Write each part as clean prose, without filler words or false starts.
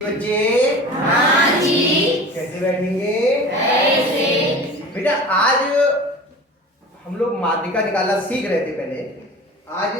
बच्चे हाँ जी। कैसे बैठेंगे? ऐसे। बेटा आज हम लोग माध्यिका निकालना सीख रहे थे पहले। आज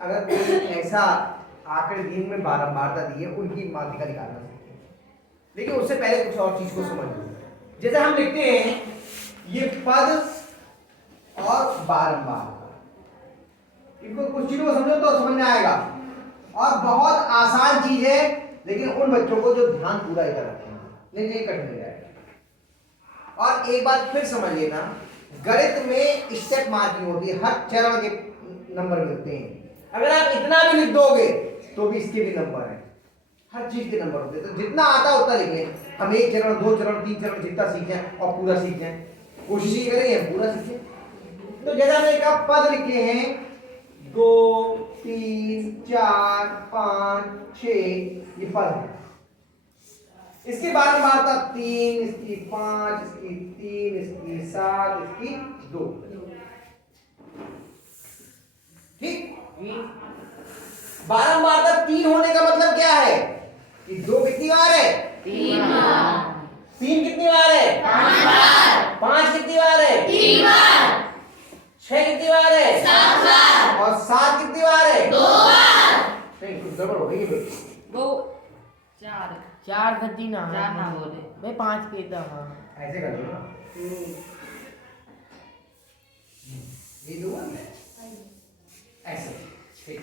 अगर कोई ऐसा आखिरी दिन में बारंबारता दी है उनकी माध्यिका निकालना सीखें। लेकिन उससे पहले कुछ और चीज को समझ लो। जैसे हम लिखते हैं ये पद और बारंबार, इनको कुछ चीजों को समझो तो समझ में आएगा। और बहुत आसान चीज है, लेकिन उन बच्चों को जो ध्यान पूरा इधर रखेंगे, नहीं ये कठिन हो जाएगा। और एक बात फिर समझ लेना, गणित में स्टेप मार्किंग होती है, हर चरण के नंबर मिलते हैं। अगर आप इतना भी लिख दोगे तो भी इसके भी नंबर हैं, हर चीज के नंबर होते हैं। तो जितना आता है उतना लिखें। हम एक चरण, दो चरण, तीन चरण जितना सीखें और पूरा सीखें, कोशिश ही करेंगे पूरा सीखें। तो जैसा मैंने कहा पद लिखे हैं 2 3 4 5 6, ये पद है। इसकी बारंबारता 3, इसकी 5, इसकी 3, इसकी 7, इसकी 2। ठीक। बारंबारता 3 होने का मतलब क्या है कि 2 कितनी बार है? 3 बार। 3 कितनी बार है? 5 बार। 5 कितनी बार है? 3 बार। 6 कितनी बार है? 7 बार। और 7 कितनी बार है? 2 बार। नहीं कुछ गड़बड़ हो गई है। वो चार गति ना बोले मैं 5 कहता। हाँ ऐसे कर लो ना, ये दो ऐसे। ठीक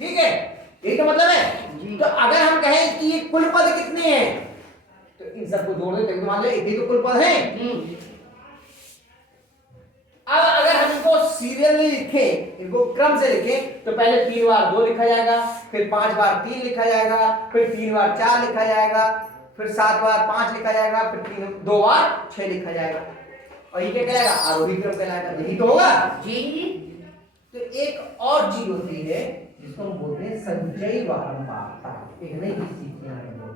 ठीक है, यही तो मतलब है। तो अगर हम कहें कि ये कुल पद कितने हैं तो इन सबको जोड़ देते हैं, मान लो ये तो कुल पद हैं। अब अगर हम इनको सीरियली लिखें, इनको क्रम से लिखें, तो पहले 3 बार 2 लिखा जाएगा, फिर 5 बार 3 लिखा जाएगा, फिर 3 बार 4 लिखा जाएगा, फिर 7 बार 5 लिखा जाएगा, फिर 2 बार 6 लिखा जाएगा। और ये क्या कहलाएगा? आरोही क्रम कहलाएगा। यही तो होगा जी। तो एक और चीज होती है जिसको हम बोलते हैं संचयी बारंबारता। एक नई चीज सीखनी है हम लोग।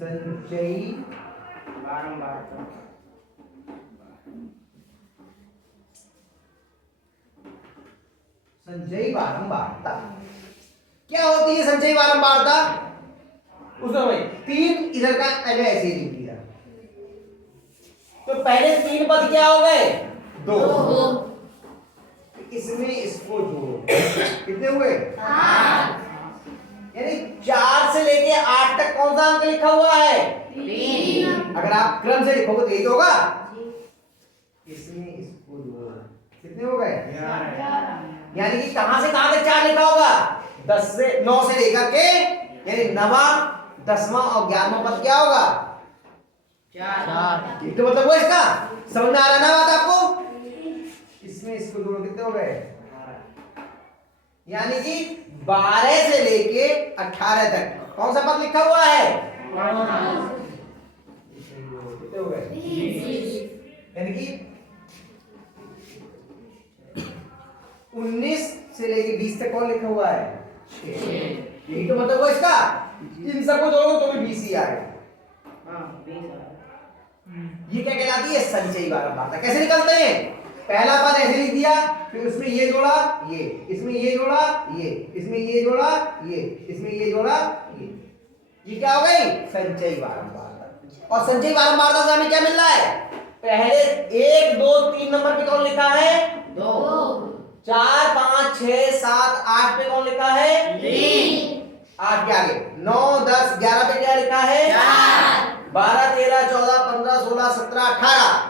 संचयी बारंबारता। संचयी बारंबारता क्या होती है? संचयी बारंबारता उस समय 3 इधर का ऐसे ही लिख दिया, तो पहले 3 पद क्या हो गए? 2। इसमें इसको जोड़ो, कितने हुए? 8। यानी 4 से लेके 8 तक कौन सा अंक लिखा हुआ है? 3। अगर आप क्रम से लिखोगे तो यही तो होगा। इसमें इसको जोड़ो, कितने हो गए? 11। यानी कि कहां से कहां तक 4 लिखा होगा? 10 से 9 से लेकर के, यानी 9वां 10वां और 11वां पद क्या होगा? 4। ये तो मतलब वो इसका समझ में आ रहा ना बात आपको? इसमें इसको जोड़ो, कितने हो गए? यानी कि 12 से लेके 18 तक कौन सा पद लिखा हुआ है? कितने हो गए? 20। यानी कि 19 से लेके 20 तक कौन लिखा हुआ है? 6। यही तो मतलब वो इसका, इन सबको जोड़ो तो भी 20 ही आएगा। ये क्या कहलाती है? संचयी बारंबारता। कैसे निकलते हैं? पहला पद ऐसे लिख दिया, फिर उसमें ये जोड़ा, ये इसमें ये जोड़ा, ये इसमें ये जोड़ा, ये इसमें ये जोड़ा, ये क्या हो गई? संचयी बारंबारता। और संचयी बारंबारता से हमें क्या मिल रहा है? पहले 1 2 3 नंबर पे कौन लिखा है? 2। 4 5 6 7 8 पे कौन लिखा है? 3। 8 के आगे 9 10 11 पे क्या लिखा है? 4। 12 13 14 15 16 17 18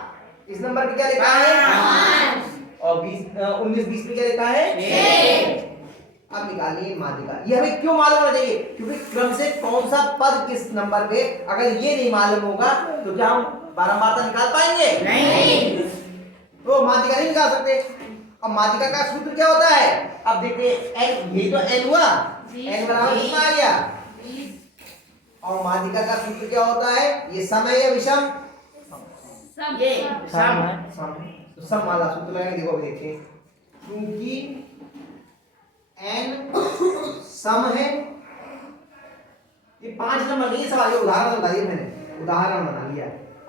इस नंबर पे क्या लिखा है? 5। और 19 20 पे क्या लिखा है? 6। अब निकालिए माध्यिका। ये हमें क्यों मालूम होना चाहिए? क्योंकि क्रम से कौन सा पद किस नंबर पे, अगर ये नहीं मालूम होगा तो क्या हम बारंबारता निकाल पाएंगे? नहीं। तो माध्यिका नहीं निकाल सकते। अब माध्यिका का सूत्र क्या होता है? अब देखते हैं, n ये तो n हुआ, n बराबर कितना आ गया? और माध्यिका का सूत्र क्या होता है? ये सम है या विषम? ये सम है। सम है। तो सम वाला सूत्र लगाएंगे। देखो अभी देखिए, क्योंकि n सम है, ये 5 नंबर नहीं सवाल, ये उदाहरण बता दिया मैंने, उदाहरण बना लिया।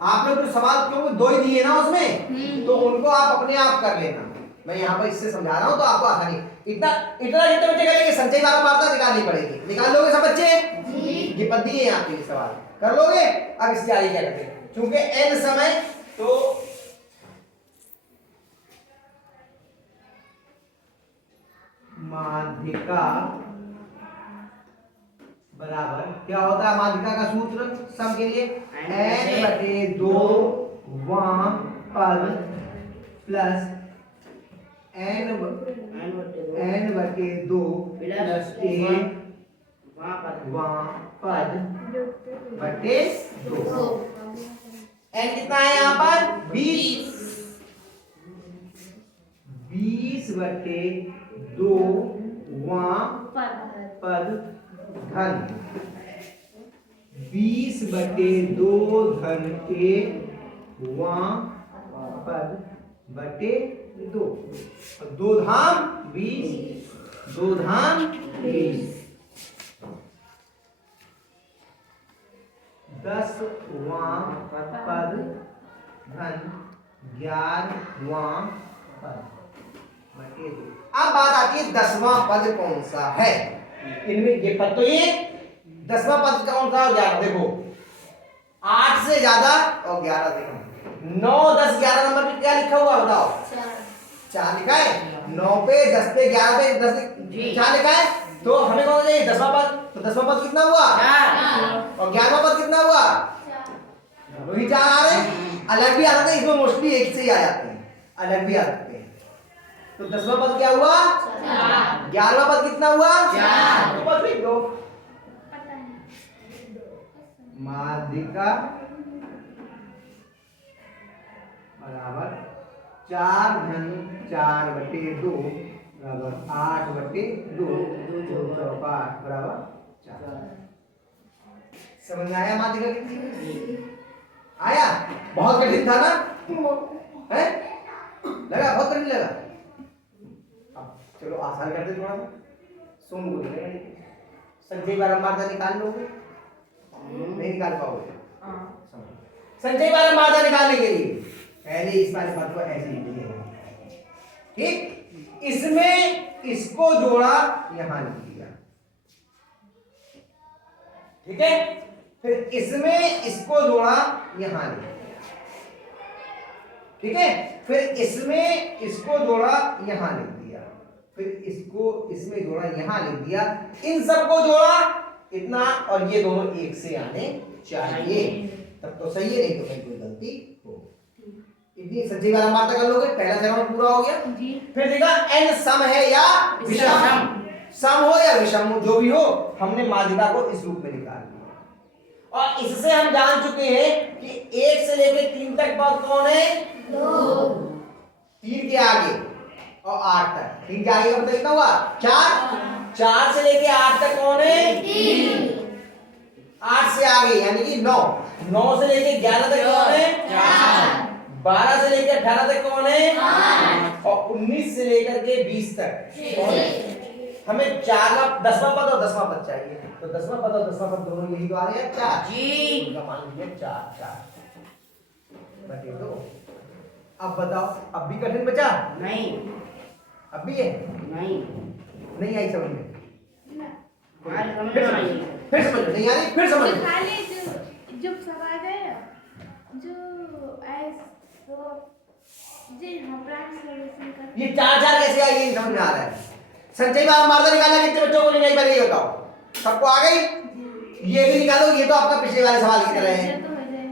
आपने तो सवाल क्योंकि 2 ही दिए ना उसमें, तो उनको आप अपने आप कर लेना। मैं यहाँ पर इससे समझा रहा हूँ तो आपको आसानी। इतना इतना जितने बच्चे करेंगे संचय बारंबारता निकालनी पड़ेगी। निकाल लोगे सब बच्चे? ये पद्धति है यहाँ पे सवाल कर लोगे। अब इसके आगे क्या करते हैं, चूंकि n समय तो माध्यिका बराबर क्या होता है, माध्यिका का सूत्र सम के लिए n/2 वां पद प्लस n/2 प्लस 1 वां पद बटे 2। n कितना है यहाँ पर 20, 20/2 वां पद धन 20/2 धन 1 वां पद बटे 2। 2 धाम 20, 2 धाम 20, 10 वां पद धन 11 वां पद बटे 2। अब बात आती है 10वां पद कौन सा है इनमें, ये पद तो ये 10वां पद कौन सा हो जाएगा, देखो 8 से ज्यादा और 11 से कम। 9, 10, 11 नंबर पे क्या लिखा हुआ बताओ? 4 लिखा है। 9 पे 10 पे 11 पे 10 4 लिखा है। तो हमें कौन सा चाहिए 10वां पद, तो 10वां पद कितना हुआ 4 और 11वां पद कितना हुआ 4। वही 4 आ रहे हैं, अलग भी आ जाते हैं इसमें, मोस्टली एक से ही आ जाते हैं, अलग भी आ सकते हैं। तो 10वां पद क्या हुआ 4, 11वां पद कितना हुआ 4। तो बस लिख दो माध्यिका बराबर 4 धन 4/2 बराबर 8/2 बराबर 4। समझ में आया माध्यिका कितनी आया? बहुत कठिन था ना, है लगा? बहुत कठिन लगा? अब चलो आसान करते थोड़ा सा। सोम बोल संचय बारंबारता निकाल लोगे? नहीं निकाल पाओगे। संचय बारंबारता निकालने के लिए पहले इस वाले पद को ऐसे लिखेंगे, ठीक? इसमें इसको जोड़ा, यहां लिख दिया, ठीक है? फिर इसमें इसको जोड़ा, यहां लिख दिया, ठीक है? फिर इसमें इसको जोड़ा, यहां लिख दिया, फिर इसको इसमें जोड़ा, यहां लिख दिया। इन सबको जोड़ा इतना, और ये दोनों एक से आने चाहिए, तब तो सही है, नहीं तो कहीं कोई गलती हो। इतनी संचय बारंबारता कर लोगे, पहला चरण पूरा हो गया। फिर देखा n सम है या विषम, सम हो या विषम हो, जो भी हो, हमने माध्यिका को इस रूप में निकाल लिया। और इससे हम जान चुके हैं कि 1 से लेकर 3 तक पद कौन है 2, 3 के आगे और 8 तक। 3 के आगे मतलब कितना हुआ 4, 4 से लेकर 8 तक कौन है 3, 8 से आगे यानी कि 9, 9 से लेकर 11 तक कौन है 4, 12 से लेकर 18 तक कौन है 5, और 19 से लेकर के 20 तक कौन है। हमें 10वां पद और 10वां पद चाहिए, तो 10वां पद और 10वां पद दोनों यही तो आ रहे हैं 4 जी, उनका मान लीजिए 4 बटे 2। अब बताओ, अब भी कठिन बचा? नहीं, अब भी है? नहीं आई समझ में? फिर समझ नहीं आ रही, फिर समझ जो सवाल है जो ये 4 कैसे आई, ये समझ में आ रहा है? संचय बारंबारता निकालना कितने बच्चों को नहीं आई, पहले ये बताओ। सबको आ गई? ये भी निकालो, ये तो आपका पिछले वाले सवाल की तरह है।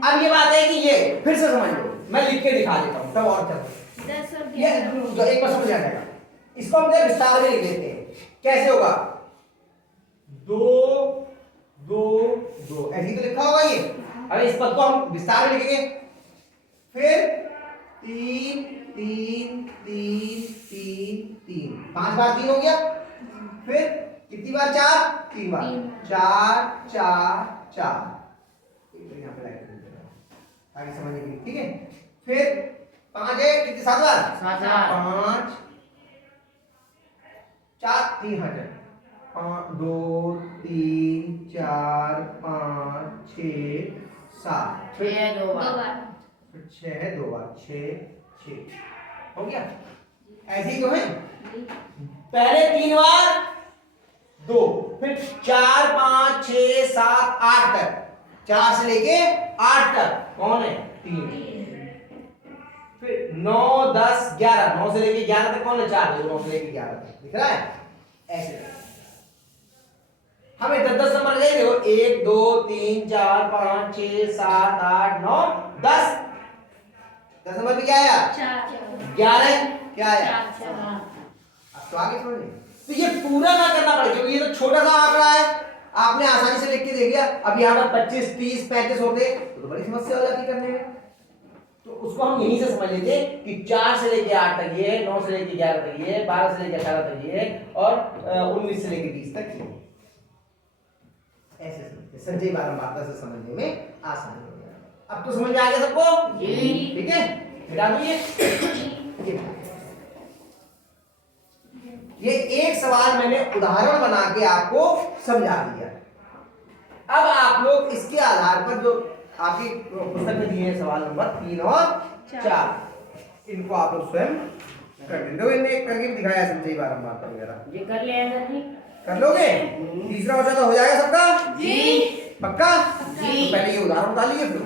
अब ये बात है कि ये फिर से समझ लो, मैं लिख के दिखा देता हूँ तब और चलो। ये जो एक बार समझ आ जाएगा, इसको हम विस्तार में लिख देते हैं। कैसे होगा 2 2 2 ऐसे तो लिखा होगा ये। अब इस पद को हम विस्तार में लिखेंगे, फिर 3 3 3 3 3 5 बार 3 हो गया, फिर कितनी बार 4 3 बार 4 4 4 यहाँ पे लाइट आगे समझने के लिए, ठीक है? फिर 5 है कितनी 7 बार 5 4 3 हट 2 3 4 5 6 7 फिर 6 है 2 बार 6 6 हो गया। ऐसे ही तो है। पहले 3 बार 2, फिर 4 5 6 7 8 तक, 4 से लेके 8 तक कौन है? 3। फिर 9 10 11, 9 से लेके 11 तक कौन है? 4। 9 से लेके 11 तक दिख रहा है ऐसे। हमें 10 नंबर गए देखो, 1 2 3 4 5 6 7 8 9 10। 10 नंबर पे क्या आया? 11। क्या आया? अब तो आगे समझ नहीं। तो ये पूरा ना करना पड़ेगा क्योंकि ये तो छोटा सा आंकड़ा है, आपने आसानी से लिख के देख लिया। अब यहाँ पर 25 30 35 होते तो बड़ी समस्या हो जाती करने में। तो उसको हम यहीं से समझ लेते कि 4 से लेके 8 तक ये, 9 से लेके 11 तक ये, 12 से लेके 18 तक ये और 19 से लेके 20 तक ये। ऐसे समझते, संजय बारंबारता से समझने में आसानी हो जाएगा। अब तो समझ में आ गया सबको? जी। ठीक है, मिटा दीजिए। ये एक सवाल मैंने उदाहरण बना के आपको समझा दिया। अब आप लोग इसके आधार पर जो आपकी पुस्तक में दिए हैं सवाल नंबर 3 और 4, इनको आप लोग स्वयं कर देंगे। तो इन्हें करके भी दिखाया संजय बारंबारता वगैरह। ये कर लिया सर जी। कर लोगे? तीसरा हो जाता हो जाएगा सबका? जी। पक्का? जी। तो पहले ये उदाहरण डालिए फिर